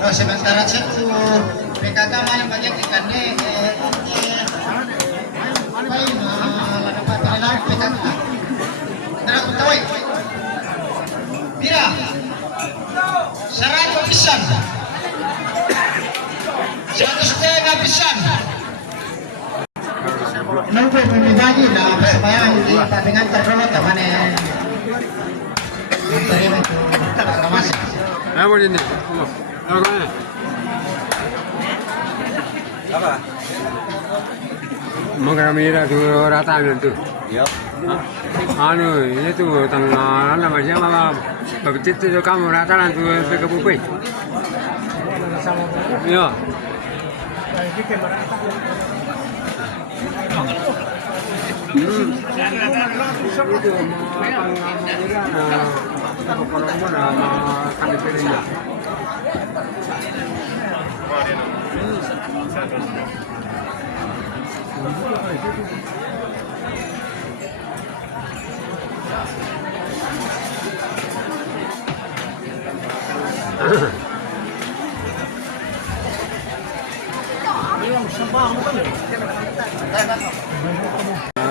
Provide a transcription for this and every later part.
Oh, sementara satu PKK main banyak ikannya Bira 100 pisan 100 pisan nunggu pembagi lah supaya kita dengan terlalu teman apa ini? Apa? Mengamira tu rata itu. Ya. Anu, itu tanggal nama siapa? Begitu tu kamu rata nanti ke buku. Ya.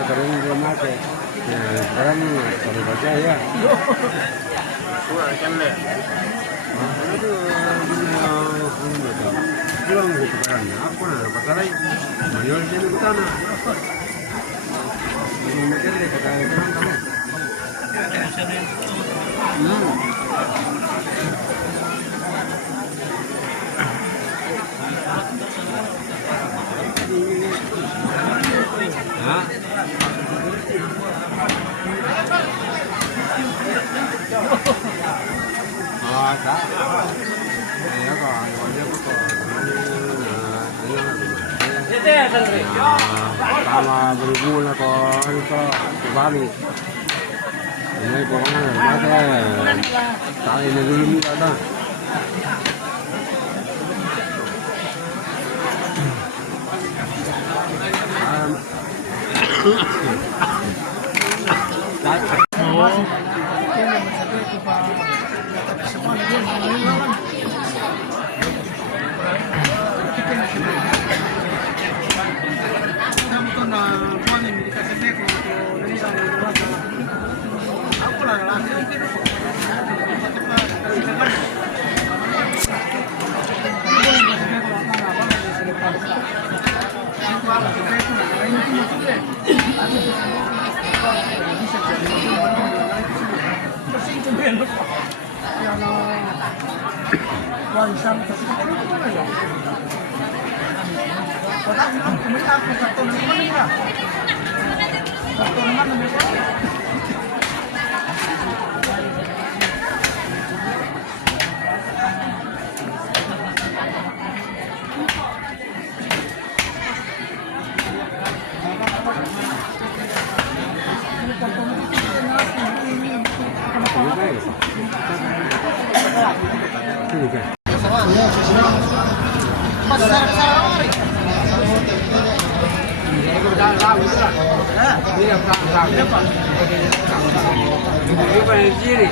Keren dia makai. Ya, sekarang kalau baca ya. Kan le. Itu pulang ke sekarang. Apa nak pasal lagi? Mayor jadi utama. Ini mungkin le kata orang kamu. Sama berhubung lah kau itu Bali. Ini korang ada tak ini dulu ni ada. Ini